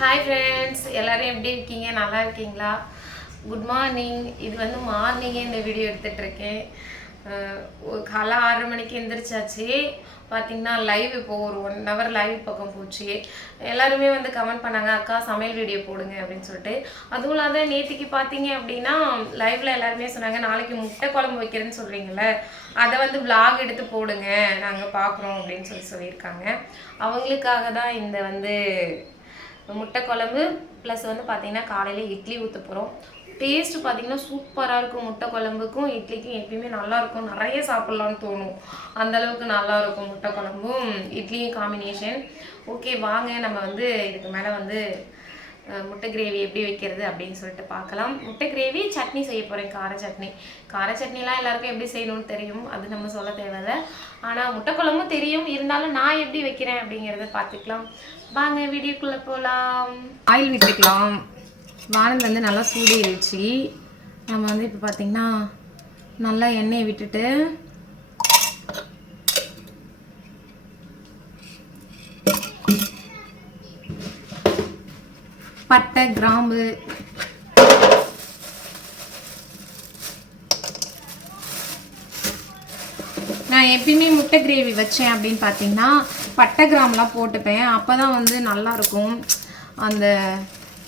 Hi friends, எல்லோரும் எப்படி இருக்கீங்க? நல்லா இருக்கீங்களா? Good morning. இது வந்து மார்னிங்கே இந்த வீடியோ எடுத்துகிட்ருக்கேன். காலை 6:30 மணிக்கு எந்திரிச்சாச்சு. பார்த்திங்கன்னா லைவ் இப்போது ஒரு 1 hour லைவ் பக்கம் போச்சு. எல்லாருமே வந்து கமெண்ட் பண்ணாங்க, அக்கா சமையல் வீடியோ போடுங்க அப்படின்னு சொல்லிட்டு. அதுவும் இல்லாத நேற்றுக்கு பார்த்தீங்க அப்படின்னா லைவில் எல்லாருமே சொன்னாங்க, நாளைக்கு முட்டை குழம்பு வைக்கிறேன்னு சொல்கிறீங்கள, அதை வந்து விளாக் எடுத்து போடுங்க, நாங்கள் பார்க்குறோம் அப்படின்னு சொல்லியிருக்காங்க. அவங்களுக்காக தான் இந்த வந்து முட்டை குழம்பு ப்ளஸ் வந்து பார்த்திங்கன்னா காலையில் இட்லி ஊற்ற போகிறோம். டேஸ்ட்டு பார்த்திங்கன்னா சூப்பராக இருக்கும். முட்டை குழம்புக்கும் இட்லிக்கும் எப்பயுமே நல்லாயிருக்கும், நிறைய சாப்பிட்லான்னு தோணும், அந்தளவுக்கு நல்லாயிருக்கும் முட்டை குழம்பும் இட்லியும் காம்பினேஷன். ஓகே, வாங்க நம்ம வந்து இதுக்கு மேலே வந்து முட்டை கிரேவி எப்படி வைக்கிறது அப்படின்னு சொல்லிட்டு பார்க்கலாம். முட்டை கிரேவி சட்னி செய்ய போகிறேன், கார சட்னி. கார சட்னிலாம் எல்லாருக்கும் எப்படி செய்யணும்னு தெரியும், அது நம்ம சொல்ல தேவையில்லை. ஆனால் முட்டை குழம்பும் தெரியும், இருந்தாலும் நான் எப்படி வைக்கிறேன் அப்படிங்கிறத பார்த்துக்கலாம். வாங்க வீடியோக்குள்ளே போகலாம். ஆயில் விட்டுக்கலாம். வானல் வந்து நல்லா சூடிடுச்சு. நம்ம வந்து இப்போ பார்த்திங்கன்னா நல்லா எண்ணெயை விட்டுட்டு பட்டை கிராம்பு நான் எப்பயுமே முட்டை கிரேவி வச்சேன் அப்படின்னு பார்த்தீங்கன்னா பட்டை கிராம்பெலாம் போட்டுப்பேன். அப்போ தான் வந்து நல்லாயிருக்கும், அந்த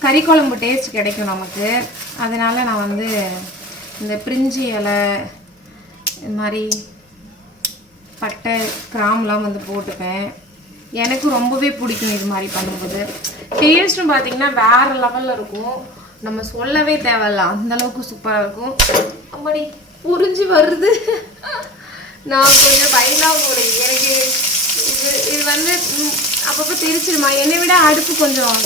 கறி குழம்பு டேஸ்ட் கிடைக்கும் நமக்கு. அதனால் நான் வந்து இந்த பிரிஞ்சி இலை இது மாதிரி பட்டை கிராம்பெலாம் வந்து போட்டுப்பேன். எனக்கு ரொம்பவே பிடிக்கும் இது மாதிரி பண்ணும்போது. டேஸ்ட்டும் பார்த்திங்கன்னா வேறு லெவலில் இருக்கும், நம்ம சொல்லவே தேவையில்ல, அந்தளவுக்கு சூப்பராக இருக்கும். அப்படி புரிஞ்சு வருது. நான் கொஞ்சம் பயந்தான் போல, எனக்கு இது வந்து அப்பப்போ தெரிச்சிருமா. என்னை விட அடுப்பு கொஞ்சம்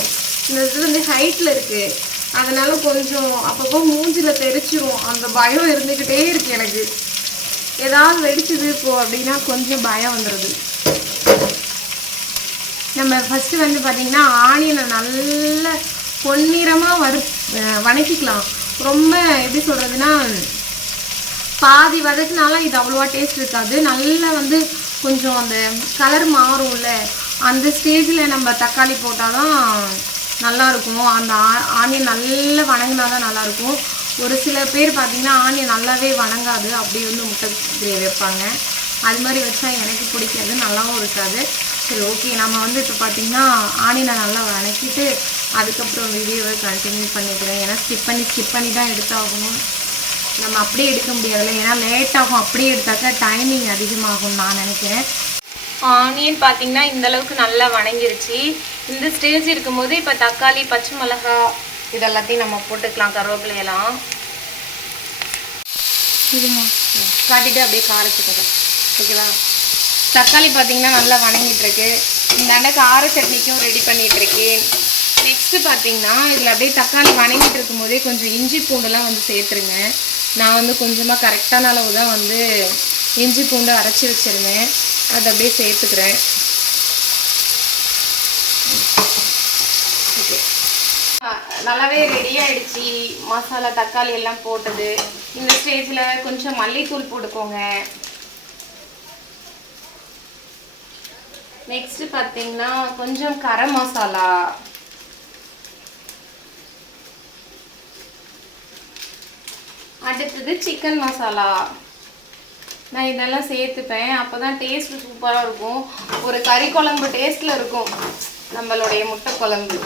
இந்த இது வந்து ஹைட்டில் இருக்குது, அதனால் கொஞ்சம் அப்பப்போ மூஞ்சில் தெரிச்சிரும். அந்த பயம் இருந்துக்கிட்டே இருக்குது எனக்கு. ஏதாவது வெடிச்சுது இப்போ அப்படின்னா கொஞ்சம் பயம் வந்துடுது. நம்ம ஃபஸ்ட்டு வந்து பார்த்திங்கன்னா ஆனியனை நல்ல பொன்னிறமாக வதக்கிக்கலாம். ரொம்ப எப்படி சொல்கிறதுனா, பாதி வதக்குனாலும் இது அவ்வளோவா டேஸ்ட் இருக்காது. நல்லா வந்து கொஞ்சம் அந்த கலர் மாறும்ல, அந்த ஸ்டேஜில் நம்ம தக்காளி போட்டால் தான் நல்லாயிருக்கும். அந்த ஆனியன் நல்லா வணங்கினா தான் நல்லாயிருக்கும். ஒரு சில பேர் பார்த்திங்கன்னா ஆனியன் நல்லாவே வணங்காது, அப்படி வந்து முட்டை கிரேவி வைப்பாங்க. அது மாதிரி வச்சா எனக்கு பிடிக்காது, நல்லாவும் இருக்காது. சரி, ஓகே, நம்ம வந்து இப்போ பார்த்திங்கன்னா ஆனியனை நல்லா வணக்கிட்டு அதுக்கப்புறம் வீடியோவை கண்டினியூ பண்ணிக்கிறேன். ஏன்னா ஸ்கிப் பண்ணி தான் எடுத்தாகணும், நம்ம அப்படியே எடுக்க முடியாதுல்ல, ஏன்னா லேட் ஆகும். அப்படியே எடுத்தாக்கா டைமிங் அதிகமாகும் நான் நினைக்கிறேன். ஆனியன் பார்த்திங்கன்னா இந்தளவுக்கு நல்லா வணங்கிருச்சு. இந்த ஸ்டேஜ் இருக்கும்போது இப்போ தக்காளி, பச்சை மிளகா இதெல்லாத்தையும் நம்ம போட்டுக்கலாம், கருவேப்பிலையெல்லாம் இதுமா காட்டிட்டு அப்படியே காரத்துக்கு. ஓகேவா? தக்காளி பார்த்திங்கன்னா நல்லா வணங்கிட்டுருக்கு. இந்த கார சட்னிக்கும் ரெடி பண்ணிகிட்ருக்கேன். நெக்ஸ்ட்டு பார்த்திங்கன்னா இதில் அப்படியே தக்காளி வணங்கிட்டு இருக்கும் போதே கொஞ்சம் இஞ்சி பூண்டுலாம் வந்து சேர்த்துருங்க. நான் வந்து கொஞ்சமாக கரெக்டான அளவு தான் வந்து இஞ்சி பூண்டு அரைச்சி வச்சுருந்தேன், அதை அப்படியே சேர்த்துக்கிறேன். ஓகே, நல்லாவே ரெடி ஆகிடுச்சி. மசாலா தக்காளி எல்லாம் போட்டது. இந்த ஸ்டேஜில் கொஞ்சம் மல்லித்தூள் போட்டுக்கோங்க. நெக்ஸ்ட்டு பார்த்திங்கன்னா கொஞ்சம் கரம் மசாலா, அடுத்தது சிக்கன் மசாலா. நான் இதெல்லாம் சேர்த்துப்பேன், அப்போ தான் டேஸ்ட்டு சூப்பராக இருக்கும். ஒரு கறி குழம்பு டேஸ்ட்டில் இருக்கும் நம்மளுடைய முட்டை குழம்பு.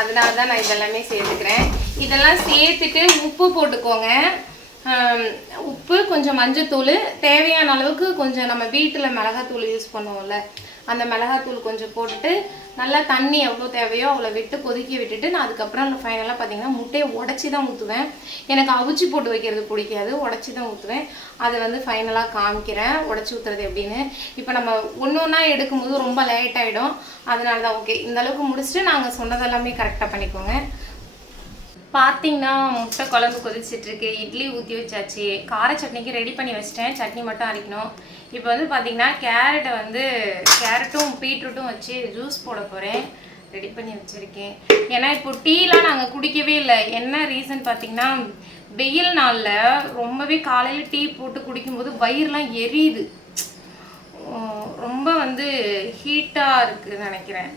அதனால தான் நான் இதெல்லாமே சேர்த்துக்கிறேன். இதெல்லாம் சேர்த்துட்டு உப்பு போட்டுக்கோங்க. உப்பு, கொஞ்சம் மஞ்சத்தூள், தேவையான அளவுக்கு கொஞ்சம் நம்ம வீட்டில் மிளகாத்தூள் யூஸ் பண்ணுவோம்ல, அந்த மிளகாத்தூள் கொஞ்சம் போட்டுட்டு நல்லா தண்ணி எவ்வளோ தேவையோ அவ்வளோ விட்டு கொதிக்க விட்டுட்டு நான் அதுக்கப்புறம் ஃபைனலாக பார்த்திங்கன்னா முட்டையை உடச்சி தான் ஊற்றுவேன். எனக்கு அவிச்சி போட்டு வைக்கிறது பிடிக்காது, உடச்சி தான் ஊற்றுவேன். அதை வந்து ஃபைனலாக காமிக்கிறேன் உடச்சி ஊற்றுறது எப்படின்னு. இப்போ நம்ம ஒன்று ஒன்றா எடுக்கும்போது ரொம்ப லேட் ஆகிடும், அதனால தான். ஓகே, இந்தளவுக்கு முடிச்சுட்டு நாங்கள் சொன்னதெல்லாமே கரெக்டாக பண்ணிக்கோங்க. பார்த்திங்கன்னா முட்டை குழம்பு கொதிச்சிட்ருக்கு. இட்லி ஊற்றி வச்சாச்சு. கார சட்னிக்கு ரெடி பண்ணி வச்சிட்டேன், சட்னி மட்டும் அரைக்கணும். இப்போ வந்து பார்த்திங்கன்னா கேரட்டும் பீட்ரூட்டும் வச்சு ஜூஸ் போட போகிறேன், ரெடி பண்ணி வச்சுருக்கேன். ஏன்னா இப்போ டீலாம் நாங்கள் குடிக்கவே இல்லை. என்ன ரீசன் பார்த்திங்கன்னா, வெயில் நாளில் ரொம்பவே காலையில் டீ போட்டு குடிக்கும்போது வயிறுலாம் எரியுது, ரொம்ப வந்து ஹீட்டாக இருக்குதுன்னு நினைக்கிறேன்.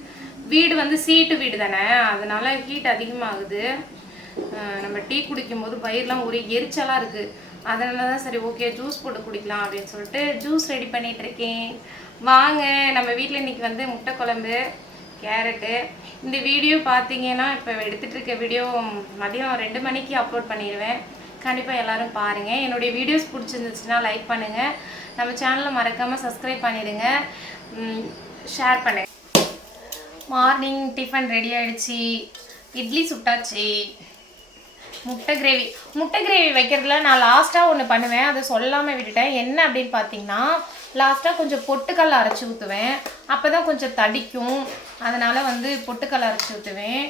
வீடு வந்து சீட்டு வீடு தானே, அதனால ஹீட் அதிகமாகுது. நம்ம டீ குடிக்கும்போது வயிறுலாம் ஒரே எரிச்சலாக இருக்குது. அதனால தான் சரி ஓகே ஜூஸ் போட்டு குடிக்கலாம் அப்படின்னு சொல்லிட்டு ஜூஸ் ரெடி பண்ணிகிட்டு இருக்கேன். வாங்க, நம்ம வீட்டில் இன்றைக்கி வந்து முட்டை குழம்பு, கேரட்டு. இந்த வீடியோ பார்த்தீங்கன்னா இப்போ எடுத்துகிட்டு இருக்க வீடியோ மதியம் 2 மணிக்கு அப்லோட் பண்ணிடுவேன். கண்டிப்பாக எல்லோரும் பாருங்கள். என்னுடைய வீடியோஸ் பிடிச்சிருந்துச்சுன்னா லைக் பண்ணுங்கள், நம்ம சேனலை மறக்காமல் சப்ஸ்கிரைப் பண்ணிவிடுங்க, ஷேர் பண்ணுங்கள். மார்னிங் டிஃபன் ரெடி ஆகிடுச்சி. இட்லி சுட்டாச்சு. முட்டை கிரேவி வைக்கிறதுல நான் லாஸ்ட்டாக ஒன்று பண்ணுவேன், அதை சொல்லாமல் விட்டுட்டேன். என்ன அப்படின்னு பார்த்தீங்கன்னா, லாஸ்ட்டாக கொஞ்சம் பொட்டுக்கல்ல அரைச்சி ஊற்றுவேன். அப்போ தான் கொஞ்சம் தடிக்கும். அதனால் வந்து பொட்டுக்கல்ல அரைச்சி ஊற்றுவேன்.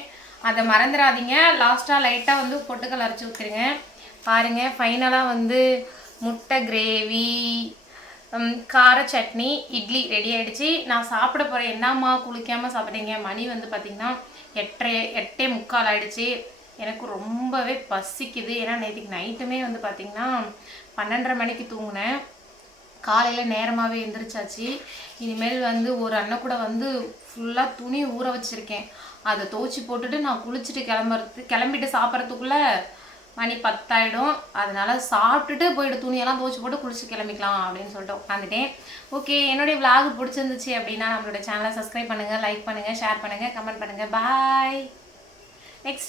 அதை மறந்துடாதீங்க. லாஸ்ட்டாக லைட்டாக வந்து பொட்டுக்கல்ல அரைச்சி ஊற்றுருங்க. பாருங்கள், ஃபைனலாக வந்து முட்டை கிரேவி, கார சட்னி, இட்லி ரெடி ஆகிடுச்சு. நான் சாப்பிட போகிறேன். என்னம்மா குளிக்காமல் சாப்பிட்றீங்க? மணி வந்து பார்த்திங்கன்னா 8:45 ஆகிடுச்சு. எனக்கு ரொம்பவே பசிக்குது. ஏன்னா நேற்றுக்கு நைட்டுமே வந்து பார்த்திங்கன்னா 12:30 மணிக்கு தூங்கினேன். காலையில் நேரமாகவே எழுந்திரிச்சாச்சு. இனிமேல் வந்து ஒரு அண்ணன் கூட வந்து ஃபுல்லாக துணி ஊற வச்சுருக்கேன். அதை துவச்சி போட்டுட்டு நான் குளிச்சுட்டு கிளம்பிட்டு சாப்பிட்றதுக்குள்ளே மணி 10 ஆகிடும். அதனால் சாப்பிட்டுட்டு போய்ட்டு துணியெல்லாம் துவச்சி போட்டு குளிச்சு கிளம்பிக்கலாம் அப்படின்னு சொல்லிட்டு உட்காந்துட்டேன். ஓகே, என்னுடைய விளாக் பிடிச்சிருந்துச்சு அப்படின்னா நம்மளோட சேனலை சப்ஸ்கிரைப் பண்ணுங்கள், லைக் பண்ணுங்கள், ஷேர் பண்ணுங்கள், கமெண்ட் பண்ணுங்கள். பாய். நெக்ஸ்ட்